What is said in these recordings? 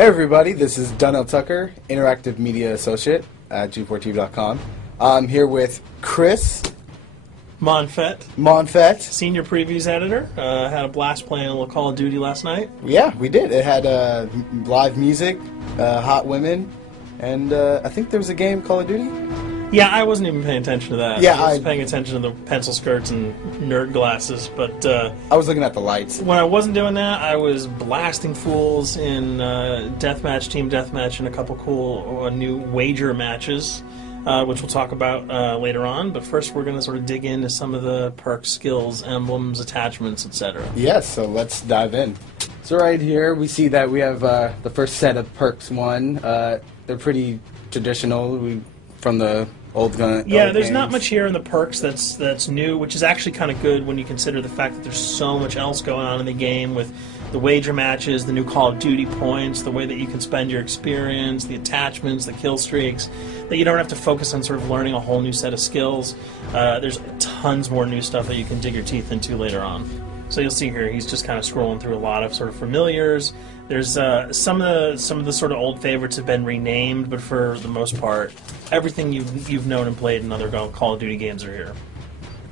Hey everybody, this is Donnell Tucker, Interactive Media Associate at G4TV.com. I'm here with Chris Monfett, Senior Previews Editor. Had a blast playing a little Call of Duty last night. Yeah, we did. It had live music, hot women, and I think there was a game, Call of Duty? Yeah, I wasn't even paying attention to that. Yeah, I was paying attention to the pencil skirts and nerd glasses, but I was looking at the lights. When I wasn't doing that, I was blasting fools in Deathmatch, Team Deathmatch, and a couple cool new wager matches, which we'll talk about later on. But first, we're going to sort of dig into some of the perks, skills, emblems, attachments, etc. Yes, so let's dive in. So right here, we see that we have the first set of perks one. They're pretty traditional from the old gun. Yeah, old there's games. not much here in the perks that's new, which is actually kind of good when you consider the fact that there's so much else going on in the game with the wager matches, the new Call of Duty points, the way that you can spend your experience, the attachments, the kill streaks, that you don't have to focus on sort of learning a whole new set of skills. There's tons more new stuff that you can dig your teeth into later on. So you'll see here, he's just kind of scrolling through a lot of sort of familiars. There's some of the sort of old favorites have been renamed, but for the most part, everything you've known and played in other Call of Duty games are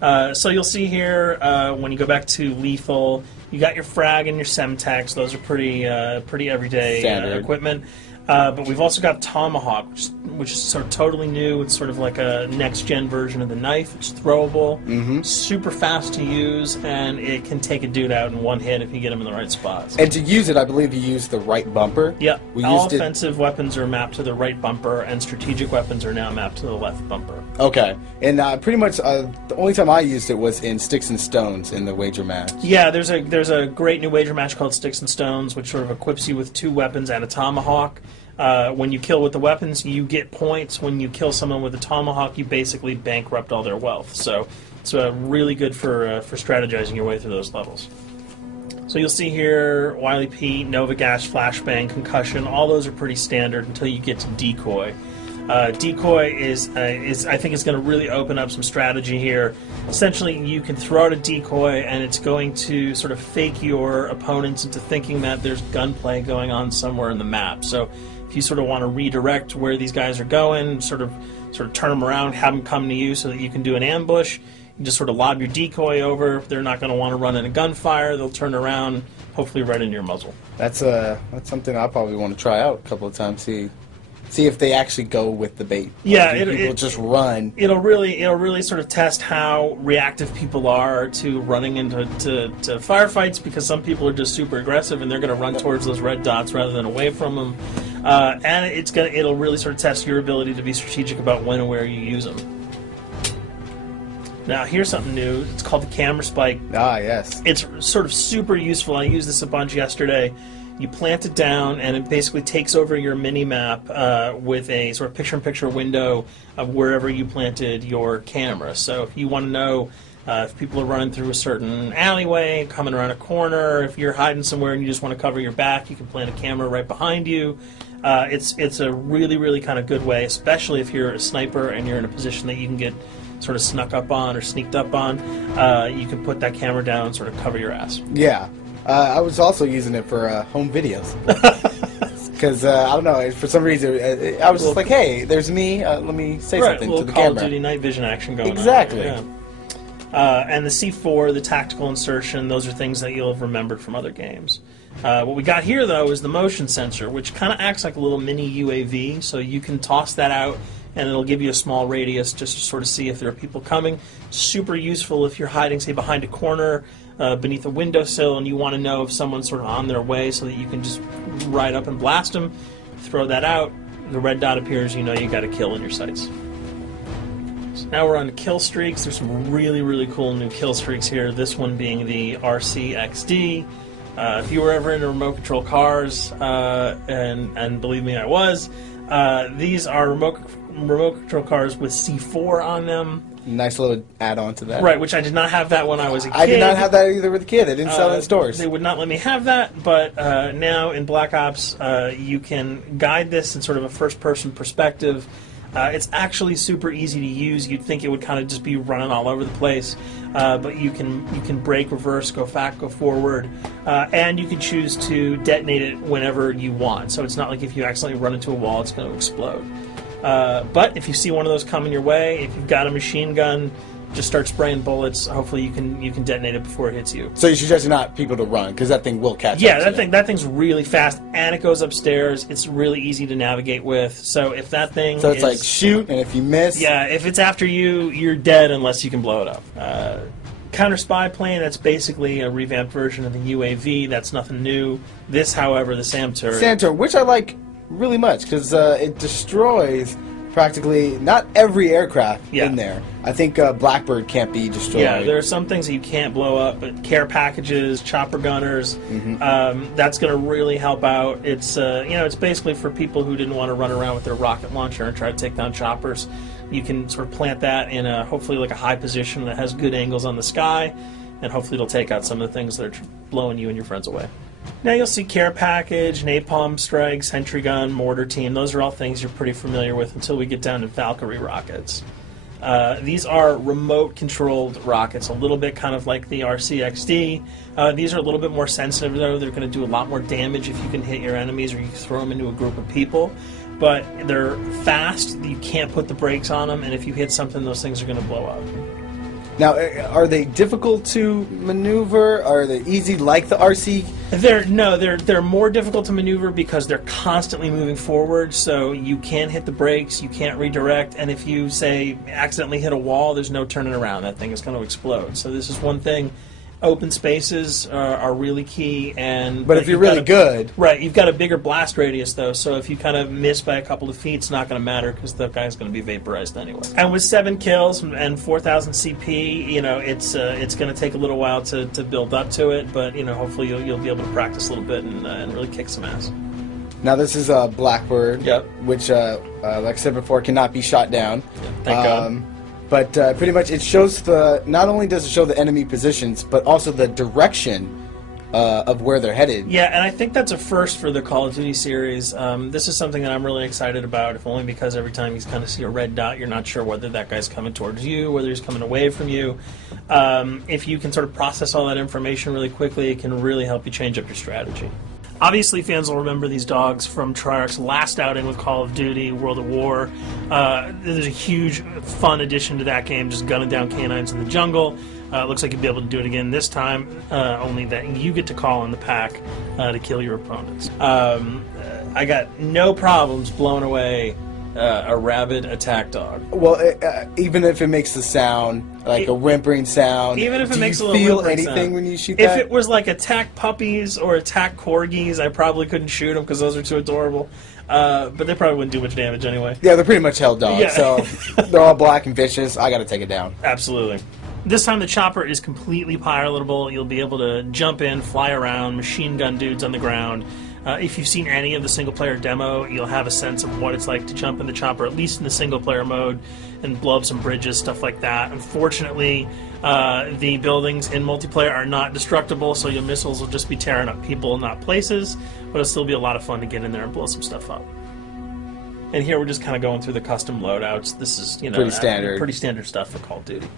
here. So you'll see here when you go back to Lethal, you got your frag and your Semtex. Those are pretty everyday equipment. But we've also got Tomahawk, which is sort of totally new. It's sort of like a next-gen version of the knife. It's throwable, super fast to use, and it can take a dude out in one hit if you get him in the right spots. And to use it, I believe you use the right bumper. Yeah, all offensive weapons are mapped to the right bumper, and strategic weapons are now mapped to the left bumper. Okay, and pretty much the only time I used it was in Sticks and Stones in the wager match. Yeah, there's a great new wager match called Sticks and Stones, which sort of equips you with 2 weapons and a tomahawk. When you kill with the weapons, you get points. When you kill someone with a tomahawk, you basically bankrupt all their wealth. So it's really good for strategizing your way through those levels. So you'll see here, Wily Pete, Nova Gas, Flashbang, Concussion. All those are pretty standard until you get to Decoy. Decoy is I think it's going to really open up some strategy here. Essentially, you can throw out a decoy, and it's going to sort of fake your opponents into thinking that there's gunplay going on somewhere in the map. So if you sort of want to redirect where these guys are going, sort of turn them around, have them come to you so that you can do an ambush, you just sort of lob your decoy over. They're not going to want to run in a gunfire. They'll turn around, hopefully right into your muzzle. That's something I probably want to try out a couple of times. See if they actually go with the bait. Yeah, people just run. It'll really sort of test how reactive people are to running into firefights, because some people are just super aggressive and they're going to run towards those red dots rather than away from them. And it'll really sort of test your ability to be strategic about when and where you use them. Now, here's something new. It's called the Camera Spike. Ah, yes. It's sort of super useful. I used this a bunch yesterday. You plant it down, and it basically takes over your mini-map with a sort of picture-in-picture window of wherever you planted your camera. So if you want to know if people are running through a certain alleyway, coming around a corner, if you're hiding somewhere and you just want to cover your back, you can plant a camera right behind you. It's a really kind of good way, especially if you're a sniper and you're in a position that you can get sort of snuck up on or sneaked up on. You can put that camera down and sort of cover your ass. Yeah. I was also using it for home videos. Because, I don't know, for some reason, I was just like, hey, there's me, let me say something to the Call camera. of Duty night vision action going exactly. on. Yeah. And the C4, the tactical insertion, those are things that you'll have remembered from other games. What we got here, though, is the motion sensor, which kind of acts like a little mini UAV, so you can toss that out, and it'll give you a small radius just to sort of see if there are people coming. Super useful if you're hiding, say, behind a corner, beneath a windowsill, and you want to know if someone's sort of on their way so that you can just ride up and blast them. Throw that out, the red dot appears, you know you got a kill in your sights. So now we're on to kill streaks. There's some really cool new kill streaks here, this one being the RCXD. If you were ever into remote control cars, and believe me, I was, these are remote control cars with C4 on them. Nice little add-on to that. Right, which I did not have that when I was a kid. I did not have that either with a kid. They didn't sell it in stores. They would not let me have that, but now in Black Ops, you can guide this in sort of a first-person perspective. It's actually super easy to use. You'd think it would kind of just be running all over the place, but you can brake, reverse, go back, go forward, and you can choose to detonate it whenever you want. So it's not like if you accidentally run into a wall, it's going to explode. But if you see one of those coming your way, if you've got a machine gun, just start spraying bullets. Hopefully you can detonate it before it hits you. So you suggest not people to run, because that thing will catch Yeah, up to that thing's really fast, and it goes upstairs. It's really easy to navigate with. So if that thing So it's like shoot, and if you miss... Yeah, if it's after you, you're dead unless you can blow it up. Counter spy plane, that's basically a revamped version of the UAV. That's nothing new. This, however, the SAM turret... SAM turret, which I like really much, because it destroys practically not every aircraft in there. I think Blackbird can't be destroyed. Yeah, there are some things that you can't blow up, but care packages, chopper gunners, that's going to really help out. It's it's basically for people who didn't want to run around with their rocket launcher and try to take down choppers. You can sort of plant that in a hopefully like a high position that has good angles on the sky, and hopefully it'll take out some of the things that are blowing you and your friends away. Now you'll see care package, napalm strike, sentry gun, mortar team. Those are all things you're pretty familiar with until we get down to Valkyrie rockets. These are remote-controlled rockets, a little bit kind of like the RCXD. These are a little bit more sensitive, though. They're going to do a lot more damage if you can hit your enemies or you throw them into a group of people. But they're fast, you can't put the brakes on them, and if you hit something, those things are going to blow up. Now, are they difficult to maneuver? Are they easy like the RC? They're more difficult to maneuver because they're constantly moving forward, so you can't hit the brakes, you can't redirect, and if you, say, accidentally hit a wall, there's no turning around. That thing is going to explode. So this is one thing. Open spaces are really key, but if you're really good, right? You've got a bigger blast radius, though, so if you kind of miss by a couple of feet, it's not going to matter because the guy's going to be vaporized anyway. And with 7 kills and 4,000 CP, it's going to take a little while to build up to it, but hopefully you'll be able to practice a little bit and really kick some ass. Now this is Blackbird, which, like I said before, cannot be shot down. Yeah, thank God. But pretty much it shows not only does it show the enemy positions, but also the direction of where they're headed. Yeah, and I think that's a first for the Call of Duty series. This is something that I'm really excited about, if only because every time you kind of see a red dot, you're not sure whether that guy's coming towards you, whether he's coming away from you. If you can sort of process all that information really quickly, it can really help you change up your strategy. Obviously, fans will remember these dogs from Treyarch's last outing with Call of Duty, World at War. There's a huge, fun addition to that game, just gunning down canines in the jungle. Looks like you'll be able to do it again this time, only that you get to call on the pack to kill your opponents. I got no problems blowing away a rabid attack dog. Well, even if it makes the sound, like a whimpering sound, even if it makes a little feel whimpering anything sound. when you shoot If that? it was like attack puppies or attack corgis, I probably couldn't shoot them because those are too adorable. But they probably wouldn't do much damage anyway. Yeah, they're pretty much held dogs, Yeah. so they're all black and vicious. I gotta take it down. Absolutely. This time the chopper is completely pilotable. You'll be able to jump in, fly around, machine gun dudes on the ground. If you've seen any of the single-player demo, you'll have a sense of what it's like to jump in the chopper, at least in the single-player mode, and blow up some bridges, stuff like that. Unfortunately, the buildings in multiplayer are not destructible, so your missiles will just be tearing up people, not places, but it'll still be a lot of fun to get in there and blow some stuff up. And here we're just kind of going through the custom loadouts. This is, pretty standard. Pretty standard stuff for Call of Duty.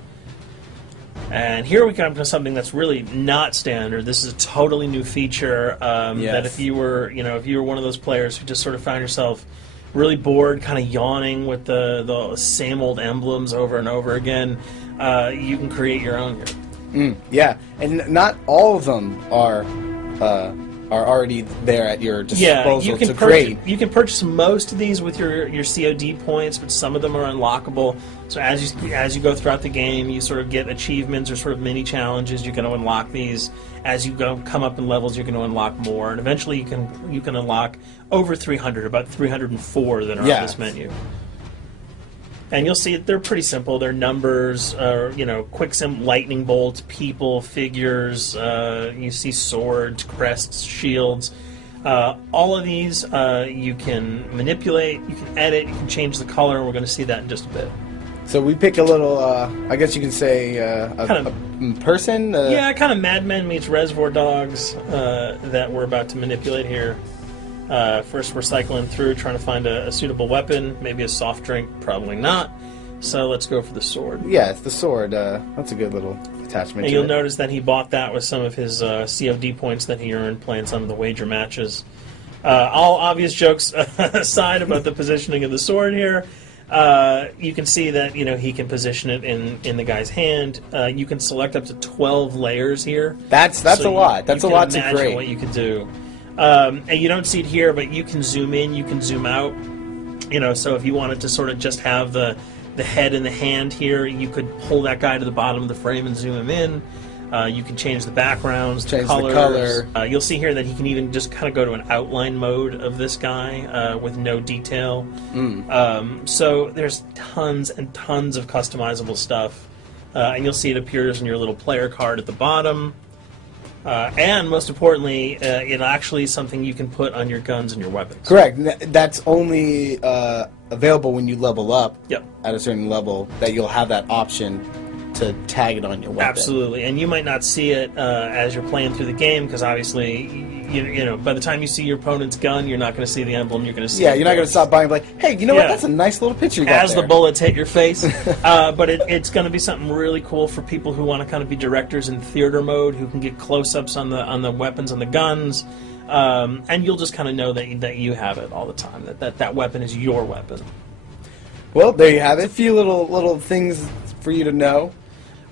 And here we come to something that's really not standard. This is a totally new feature that if you were one of those players who just sort of found yourself really bored, kind of yawning with the same old emblems over and over again, you can create your own here. Yeah, and not all of them are already there at your disposal to create. You can purchase most of these with your COD points, but some of them are unlockable. So as you go throughout the game, you sort of get achievements or sort of mini challenges. You're going to unlock these. As you come up in levels, you're going to unlock more, and eventually you can unlock over 300, about 304 that are on this menu. And you'll see they're pretty simple. They're numbers, quick lightning bolts, people, figures. You see swords, crests, shields. All of these you can manipulate, you can edit, you can change the color, and we're going to see that in just a bit. So we pick a little, I guess you can say, a person? Yeah, kind of Mad Men meets Reservoir Dogs that we're about to manipulate here. First, we're cycling through, trying to find a suitable weapon. Maybe a soft drink, probably not. So let's go for the sword. Yeah, it's the sword. That's a good little attachment. And you'll notice that he bought that with some of his COD points that he earned playing some of the wager matches. All obvious jokes aside about the positioning of the sword here, you can see that he can position it in the guy's hand. You can select up to 12 layers here. That's a lot. That's a lot to imagine create. what you could do. And you don't see it here, but you can zoom in, you can zoom out. So if you wanted to sort of just have the head and the hand here, you could pull that guy to the bottom of the frame and zoom him in. You can change the backgrounds, change colors. the color. You'll see here that he can even just kind of go to an outline mode of this guy with no detail. So there's tons and tons of customizable stuff. And you'll see it appears in your little player card at the bottom. And most importantly, it actually is something you can put on your guns and your weapons. Correct. That's only available when you level up at a certain level, that you'll have that option to tag it on your weapon. Absolutely. And you might not see it as you're playing through the game, because obviously, by the time you see your opponent's gun, you're not going to see the emblem. You're going to see you're not going to stop by and be like, hey, you know what? That's a nice little picture you got as there. the bullets hit your face. But it's going to be something really cool for people who want to kind of be directors in theater mode, who can get close-ups on the weapons and the guns. And you'll just kind of know that you have it all the time, that weapon is your weapon. Well, there you have it. A few little things for you to know.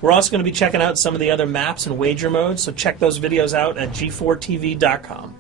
We're also going to be checking out some of the other maps and wager modes, so check those videos out at g4tv.com.